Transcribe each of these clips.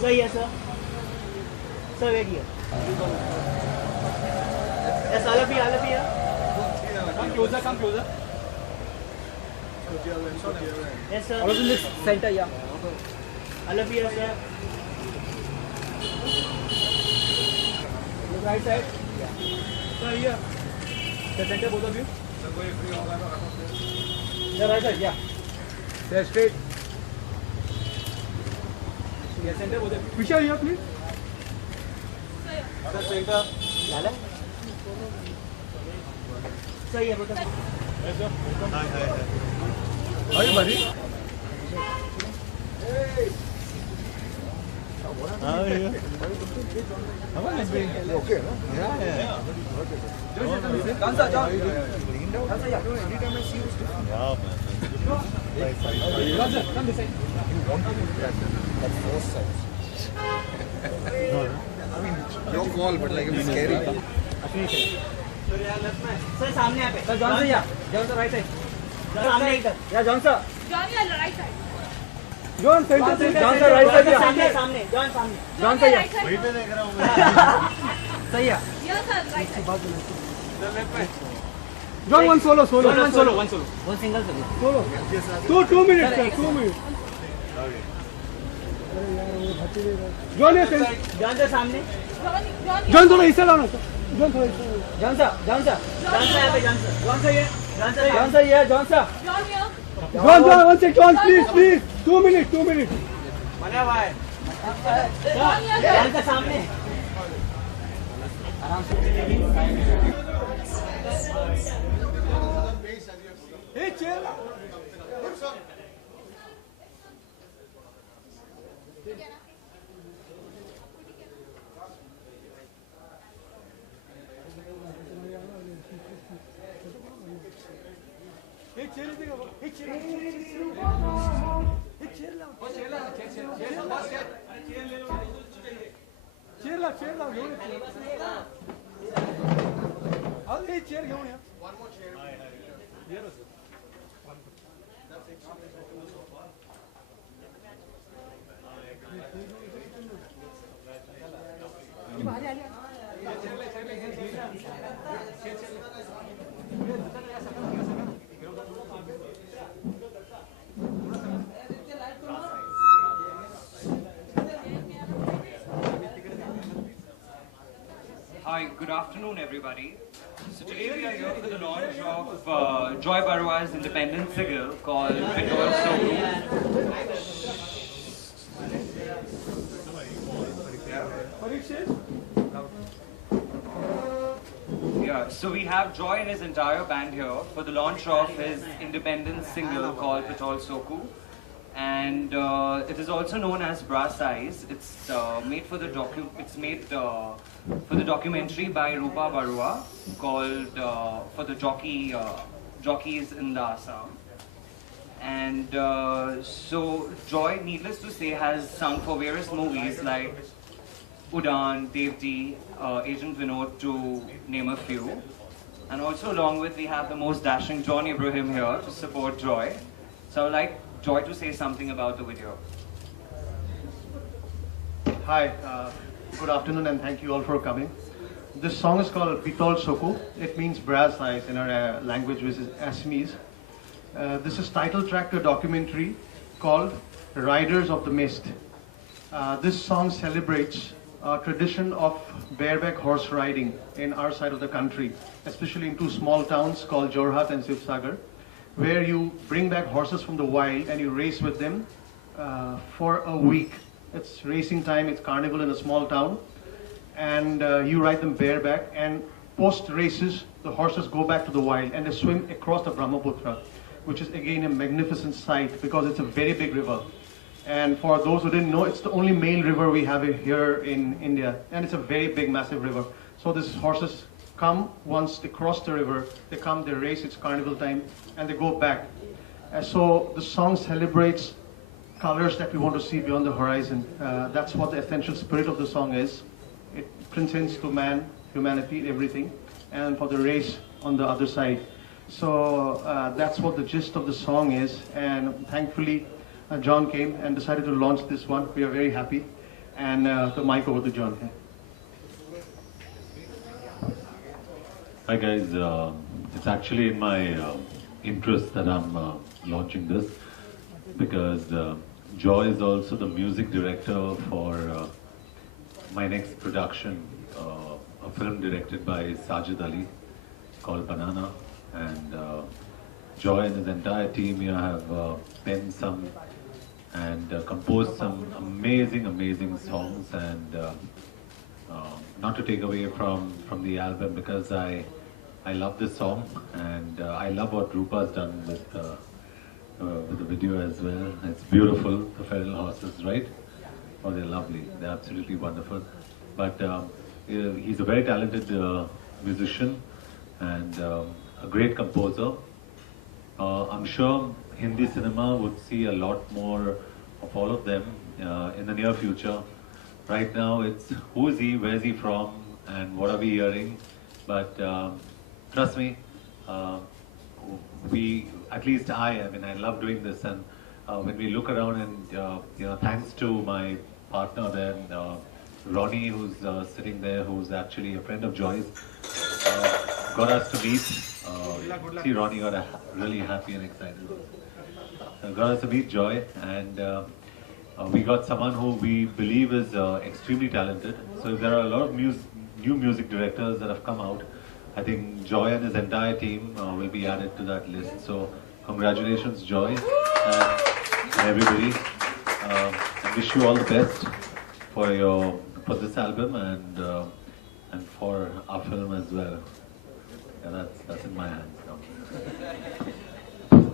सही है sir. Sir, wait here. Yes, Alapi here. Come closer, come closer. Yes, sir. Also in this center, yeah. Alapi here, sir. Look right side. Sir, here. The center, both of you. Yeah, right side, yeah. Stay straight. Yeah, center, both of you. Vishal, here, please. Sir, center. Lala. Sir, here, both of you. Yes, sir. Hi, buddy. How are you? How are you doing? Okay, no? Yeah. John, sir, John. John, sir, yeah. Yeah, man. John, sir, come this side. That's four sides. No, I mean, your call, but like it's scary. Sir, सामने यहाँ पे. Sir, John, sir, yeah. John, sir, right side. सामने इधर. Yeah, John, sir. John, you're on the right side. John, center. John, sir, right side, yeah. सामने सामने. John सामने. John, sir, yeah. Right side. वहीं पे देख रहा हूँ मैं. Sir, yeah. Yes, sir, right side. John, one solo. One solo. One single, sir. Solo. 2 minutes, sir. 2 minutes. John, yes, sir. John sir सामने. John, थोड़ा हिस्सा लाना, sir. John, थोड़ा हिस्सा. John, sir. John sir यहाँ पे. John sir. John, sir, yeah. John sir. John, sir, yeah. John, sir. John here. John, one second. John, please. 2 minutes. बना हुआ है. John here. John sir सामने. Hey, chill. Hi, good afternoon everybody. So today we are here for the launch of Joy Barwa's independent single called Pitol Soku. Yeah, so we have Joy and his entire band here for the launch of his independent single called Pitol Soku. And it is also known as Brass Eyes. It's made for the documentary by Rupa Barua called for the jockeys in the Assam. And so Joy, needless to say, has sung for various movies like Udaan, Devdi, Agent Vinod, to name a few. And also along with, we have the most dashing John Ibrahim here to support Joy. So I would like Joy to say something about the video. Hi, good afternoon and thank you all for coming. This song is called Pitol Soku. It means brass eyes in our language, which is Assamese. This is title track to a documentary called Riders of the Mist. This song celebrates a tradition of bareback horse riding in our side of the country, especially in two small towns called Jorhat and Sivsagar, where you bring back horses from the wild and you race with them for a week. It's racing time, it's carnival in a small town, and you ride them bareback, and post races the horses go back to the wild and they swim across the Brahmaputra, which is again a magnificent sight because it's a very big river. And for those who didn't know, it's the only male river we have here in India, and it's a very big, massive river. So these horses come, once they cross the river, they come, they race, it's carnival time, and they go back. And so the song celebrates colors that we want to see beyond the horizon. That's what the essential spirit of the song is. It transcends to man, humanity, everything, and for the race on the other side. So that's what the gist of the song is, and thankfully John came and decided to launch this one. We are very happy. And the mic over to John. Hi guys, it's actually in my interest that I'm launching this because Joy is also the music director for my next production, a film directed by Sajid Ali called Banana, and Joy and his entire team here have penned some and composed some amazing songs, and not to take away from the album, because I love this song, and I love what Rupa's done with the video as well. It's beautiful, the feral horses, right? Oh, they're lovely. They're absolutely wonderful. But he's a very talented musician and a great composer. I'm sure Hindi cinema would see a lot more of all of them in the near future. Right now, it's who is he, where is he from, and what are we hearing? But trust me, at least I love doing this, and when we look around and thanks to my partner there, Ronnie, who's sitting there, who's actually a friend of Joy's, got us to meet. See, Ronnie got really happy and excited. Got us to meet Joy, and we got someone who we believe is extremely talented. So there are a lot of new music directors that have come out. I think Joy and his entire team will be added to that list. So congratulations, Joy, and everybody. I wish you all the best for this album and for our film as well. Yeah, that's in my hands now.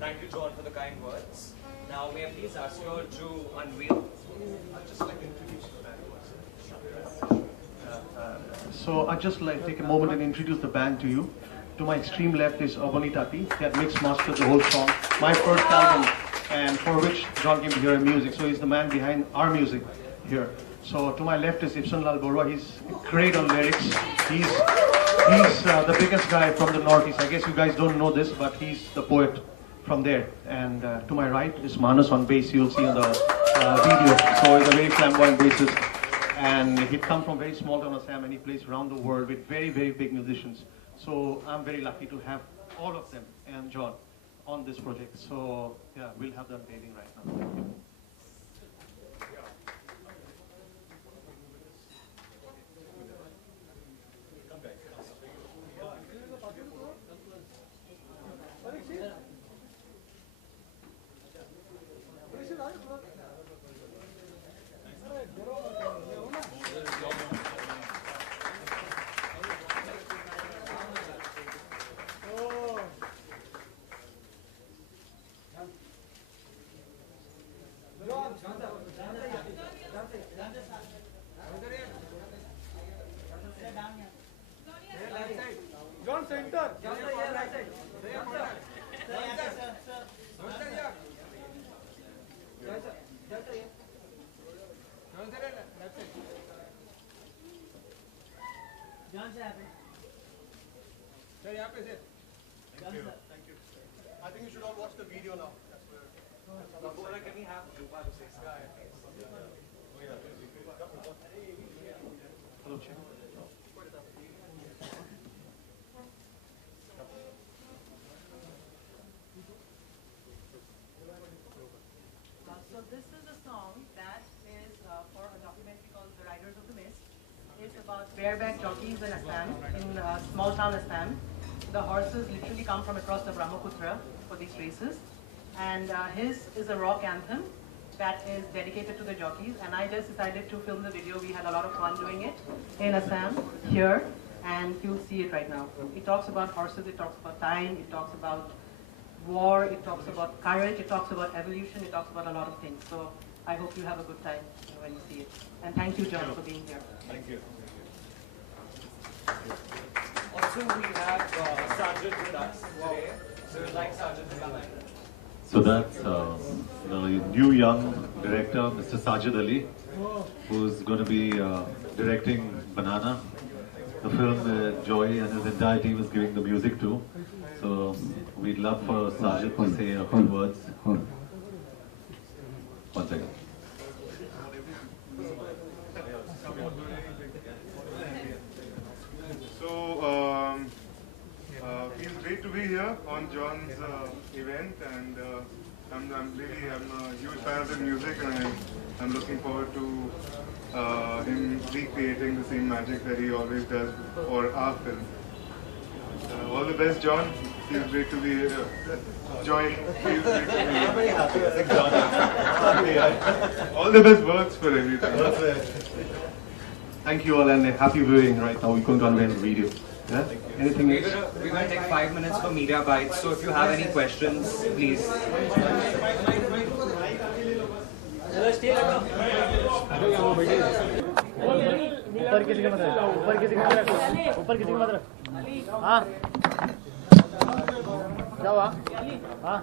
Thank you, John, for the kind words. Now, may I please ask you to unveil? I'd just like to introduce you to the So I'd just like to take a moment and introduce the band to you. To my extreme left is Abani Tati. He had mixed mastered the whole song, my first album, and for which John came to hear music. So he's the man behind our music here. So to my left is Ibsen Lal Borua. He's great on lyrics. He's the biggest guy from the Northeast. I guess you guys don't know this, but he's the poet from there. And to my right is Manas on bass. You'll see on the video. So he's a very flamboyant bassist. And he'd come from very small town Assam, and he plays around the world with very big musicians. So I'm very lucky to have all of them and John on this project. So yeah, we'll have the unveiling right now. Thank you. John center. John sir, Sir, यहाँ पे sir. John sir. I think you should all watch the video now. Can we have Rupa to say something? Hello, Chair. So this is a song that is for a documentary called The Riders of the Mist. It's about bareback jockeys in Assam, in small town Assam. The horses literally come from across the Brahmaputra for these races. And his is a rock anthem that is dedicated to the jockeys. And I just decided to film the video. We had a lot of fun doing it in Assam, here. And you'll see it right now. It talks about horses, it talks about time, it talks about war, it talks about courage, it talks about evolution, it talks about a lot of things. So I hope you have a good time when you see it. And thank you, John, for being here. Thank you. Also, we have Sajid with us today. So we'd like Sajid to come in. So that's the new young director, Mr. Sajid Ali, who's going to be directing Banana, the film that Joy and his entire team is giving the music to. So we'd love for Sajid to say a few words. 1 second. here on John's event, and I'm a huge fan of his music, and I'm looking forward to him recreating the same magic that he always does for our film. All the best, John. Feels great to be here. Joy. Feels great to be here. I'm very happy. I think John is All the best words for everything. Thank you all and happy viewing. Right now we're going to unveil the video. Yeah? Anything else? We're going to take 5 minutes for media bites, so if you have any questions, please. ऊपर किसी के मत रख, ऊपर किसी के मत रख, ऊपर किसी के मत रख। हाँ क्या हुआ? हाँ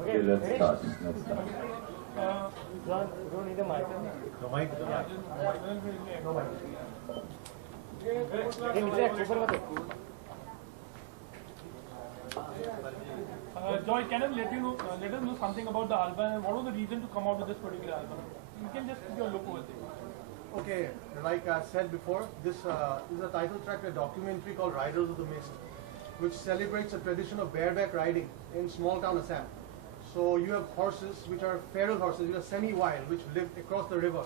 Okay, let's start. don't need a mic. No mic? No mic. ये नीचे रख, ऊपर मत रख। Joy, can I let us know something about the album and what was the reason to come out with this particular album? You can just put your look over there. Okay, like I said before, this is a title track to a documentary called Riders of the Mist, which celebrates a tradition of bareback riding in small town Assam. So you have horses which are feral horses, which are semi-wild, which live across the river.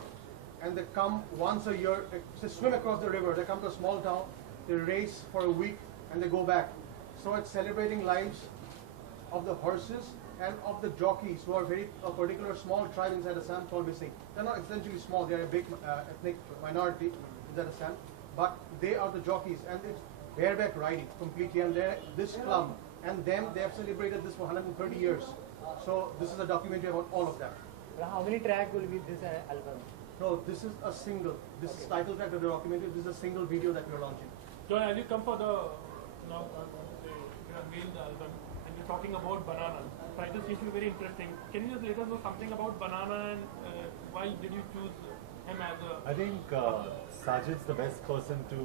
And they come once a year, they swim across the river, they come to a small town, they race for a week, and they go back. So it's celebrating lives of the horses and of the jockeys who are a particular small tribe inside Assam called Bising. They're not essentially small, they are a big ethnic minority inside Assam, but they are the jockeys, and it's bareback riding completely. And this club and them, they have celebrated this for 130 years. So this is a documentary about all of that. How many tracks will be this album? No, this is a single. This is title track of the documentary. This is a single video that we're launching. Joy, as you come for the unveil the album and you're talking about Banana, title seems to be very interesting. Can you just let us know something about Banana and why did you choose him as a... I think Sajid's the best person to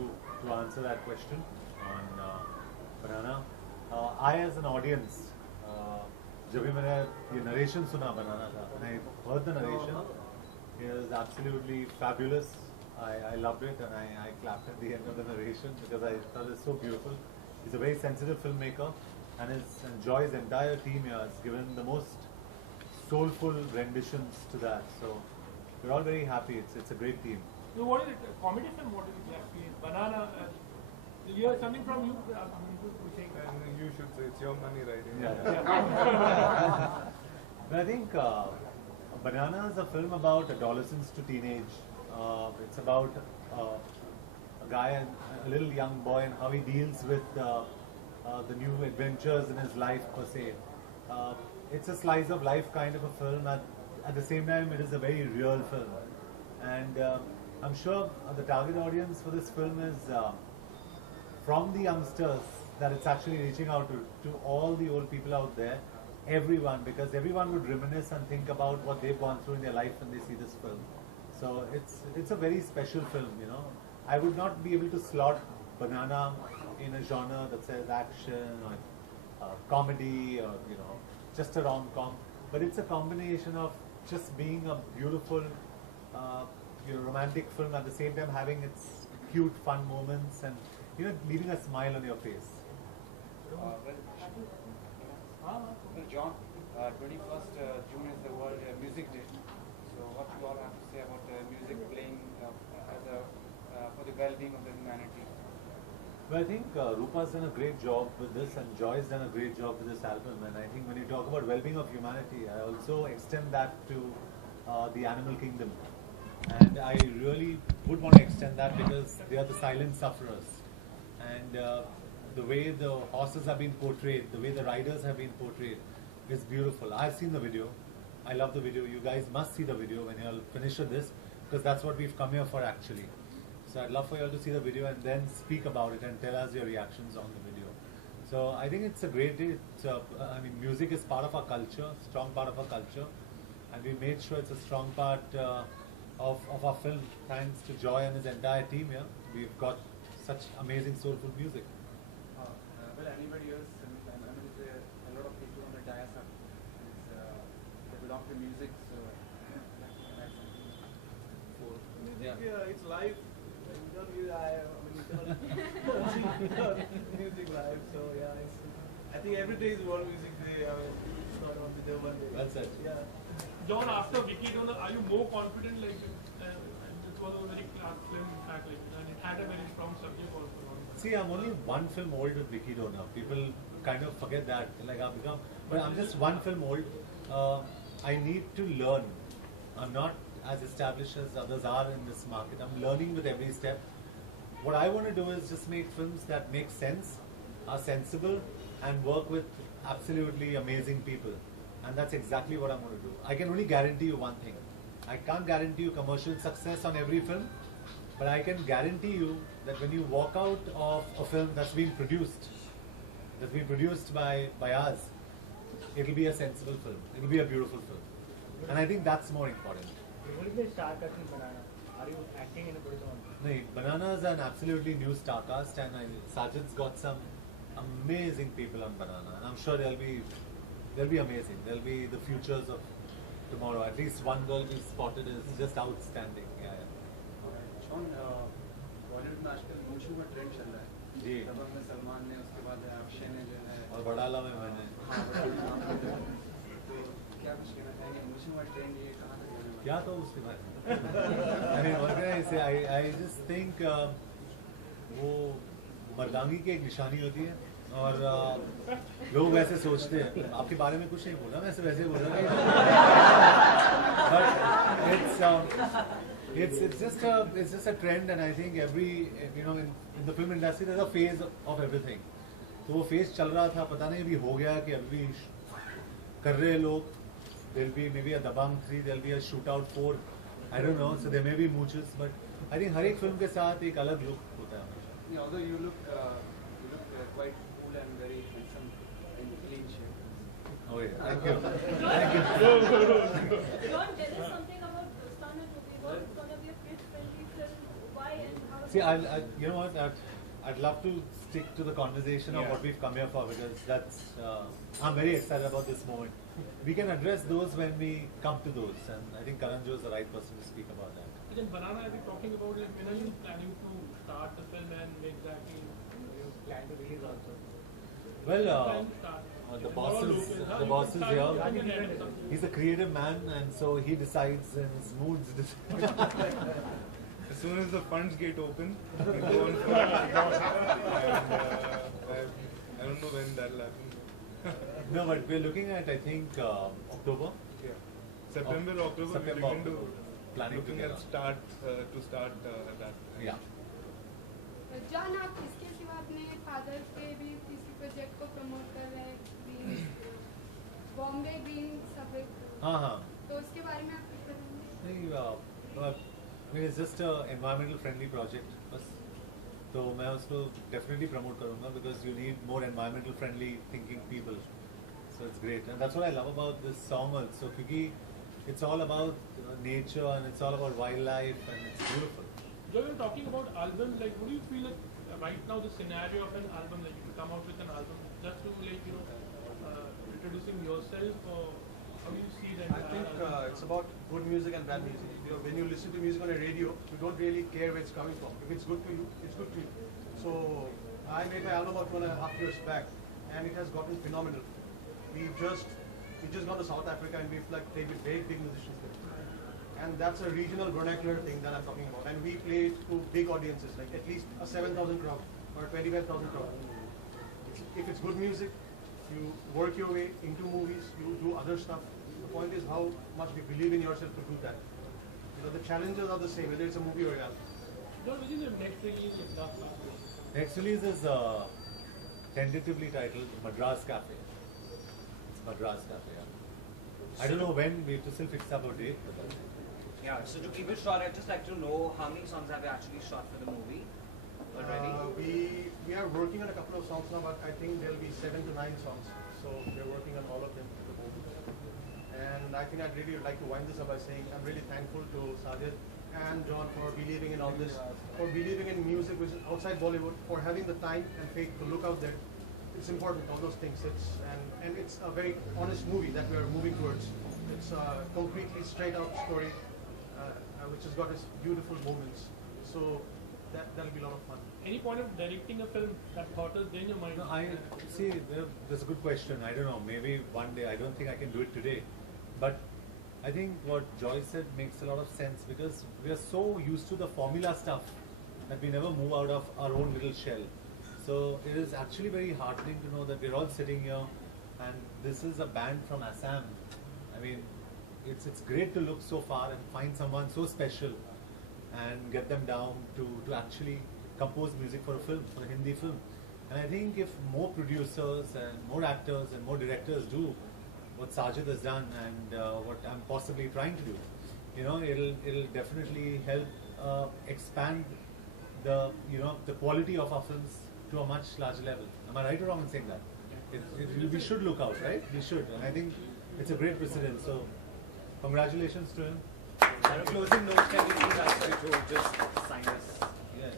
answer that question on Banana. I as an audience, जब भी मैंने ये narration सुना Banana का, and I heard the narration, it was absolutely fabulous. I loved it, and I clapped at the end of the narration because I thought it was so beautiful. He's a very sensitive filmmaker, and Joy's entire team here has given the most soulful renditions to that. So we're all very happy. It's a great team. So what is it? A comedy film? What is it actually? Banana. You hear something from you? You should say it's your money, right? Yeah. But I think Banana is a film about adolescence to teenage. It's about a guy, a little young boy, and how he deals with the new adventures in his life per se. It's a slice of life kind of a film. At the same time, it is a very real film. And I'm sure the target audience for this film is from the youngsters, that it's actually reaching out to all the old people out there, everyone, because everyone would reminisce and think about what they've gone through in their life when they see this film. So it's a very special film, you know. I would not be able to slot Banana in a genre that says action or comedy or, you know, just a rom-com, but it's a combination of just being a beautiful, romantic film, at the same time having its cute, fun moments and, you know, leaving a smile on your face. John, 21st June is the World Music Day. So what you all have to say about music playing for the well-being of the humanity? Well, I think Rupa's done a great job with this, and Joy's done a great job with this album. And I think when you talk about well-being of humanity, I also extend that to the animal kingdom. And I really would want to extend that because they are the silent sufferers. And the way the horses have been portrayed, the way the riders have been portrayed is beautiful. I've seen the video. I love the video. You guys must see the video when you'll finish with this, because that's what we've come here for actually. So I'd love for you all to see the video and then speak about it and tell us your reactions on the video. So I think it's a great day. I mean, music is part of our culture, strong part of our culture, and we made sure it's a strong part of our film. Thanks to Joy and his entire team here. We've got such amazing soulful music. Well, anybody else? I mean, there are a lot of people on the dais they belong to music, so it's live. music live, so yeah, I think every day is World Music Day. I mean, it's not only the one day. Well said. Yeah. John, after Vicky Donor, are you more confident? Like, it was a very class film, in fact, like, and it had a very strong subject also. See, I'm only one film old with Vicky Donor. People kind of forget that. Like I've become, but I'm just one film old. I need to learn. I'm not as established as others are in this market. I'm learning with every step. What I want to do is just make films that make sense, are sensible, and work with absolutely amazing people. And that's exactly what I'm going to do. I can only guarantee you one thing. I can't guarantee you commercial success on every film, but I can guarantee you that when you walk out of a film that's been produced by us, it'll be a sensible film. It'll be a beautiful film. And I think that's more important. What is the star cast in Banana? Are you acting in a good one? No, Banana is an absolutely new star cast, and Sajid's got some amazing people on Banana, and I'm sure they'll be amazing. They'll be the futures of tomorrow. At least one girl we spotted is just outstanding. Yeah, yeah. John, Bollywood में आजकल मूछों का trend चल रहा है जी दबंग में सलमान ने उसके बाद अक्षय ने जो है और बड़ाला में मैंने तो क्या कुछ कहना चाहेंगे मूछों का ट्रेंड ये कहाँ तक जाने वाला है? क्या तो उसके बाद I mean, what can I say? I just think वो मर्दांगी की एक निशानी होती है और लोग वैसे सोचते हैं आपके बारे में कुछ नहीं बोला मैं वैसे बोल रहा but it's just a trend and I think every in the film industry there's a phase of everything. तो वो phase चल रहा था पता नहीं अभी हो गया कि अभी कर रहे हैं लोग. There'll be maybe a Dabangg 3, there'll be a Shootout 4, I don't know, so there may be mooches, but I think हर एक film के साथ एक अलग look होता है. Yeah, although you look quite cool and very handsome in clean shape. Oh yeah, thank you. Thank you. John, there is something about Dostana to be about. It's going to be a kid-friendly film. Why and how? See, you know what? I'd love to stick to the conversation of what we've come here for because that's. I'm very excited about this moment. We can address those when we come to those, and I think Karanjo is the right person to speak about that. Then Banana, are we talking about like when are you planning to start the film and exactly you plan to release also? Well, the boss is here. He's a creative man, and so he decides in his moods. As soon as the funds get open, we go on for I don't know when that'll happen. No, but we're looking at I think October. Yeah, September, October. September, we're looking October. Planning looking at start at that. Yeah. John आप इसके सिवा अपने father के भी किसी project को promote कर रहे हैं बॉम्बे ग्रीन सब्वेक हाँ तो उसके बारे में आप कुछ बताएंगे नहीं I mean it's just a environmental friendly project बस तो मैं उसको definitely promote करूँगा because you need more environmental friendly thinking people so it's great and that's what I love about this song also क्योंकि it's all about nature and it's all about wildlife and it's beautiful. So you're talking about albums, like what do you feel like right now the scenario of an album, like you can come out with an album just to like introducing yourself or how do you see that? I think it's about good music and bad music. When you listen to music on a radio, you don't really care where it's coming from. If it's good to you, it's good to you. So I made my album about 1.5 years back and it has gotten phenomenal. We just gone to South Africa and we've like played with very big musicians there. And that's a regional vernacular thing that I'm talking about. And we play to big audiences, like at least a 7,000 crowd or a 25,000 crowd. If it's good music, you work your way into movies, you do other stuff. The point is how much we believe in yourself to do that. The challenges are the same, whether it's a movie or an album. John, which is your next release? Last year? Next release is tentatively titled Madras Cafe. It's Madras Cafe, yeah. I don't know when, we have to still fix up a date for that. Yeah, so to keep it short, I'd just like to know how many songs have you actually shot for the movie already? We are working on a couple of songs now, but I think there'll be 7 to 9 songs. So we're working on all of them for the movie. And I think I'd really like to wind this up by saying I'm really thankful to Sajid and John for believing in all this, for believing in music which is outside Bollywood, for having the time and faith to look out there. It's important, all those things. And it's a very honest movie that we're moving towards. It's a completely straight out story, which has got its beautiful moments. So that'll be a lot of fun. Any point of directing a film that thought is there in your mind? No, I see. That's a good question. I don't know. Maybe one day. I don't think I can do it today, but I think what Joy said makes a lot of sense because we are so used to the formula stuff that we never move out of our own little shell. So it is actually very heartening to know that we're all sitting here, and this is a band from Assam. I mean, it's great to look so far and find someone so special, and get them down to actually compose music for a film, for a Hindi film. And I think if more producers and more actors and more directors do what Sajid has done and what I'm possibly trying to do, you know, it'll definitely help expand the the quality of our films to a much larger level. Am I right or wrong in saying that? We should look out, right? We should, and I think it's a great precedent. So, congratulations to him. Our closing notes, can you please ask you to just sign us? Yeah.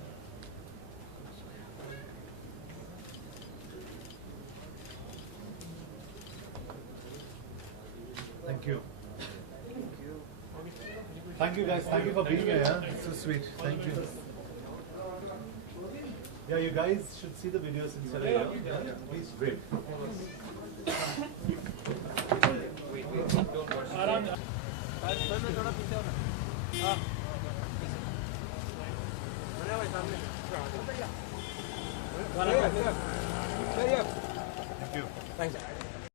Thank you. Thank you guys. Thank you for being here. Yeah? So sweet. Thank you. Yeah, you guys should see the videos instead of here. Please. Great. Thank you. Thanks.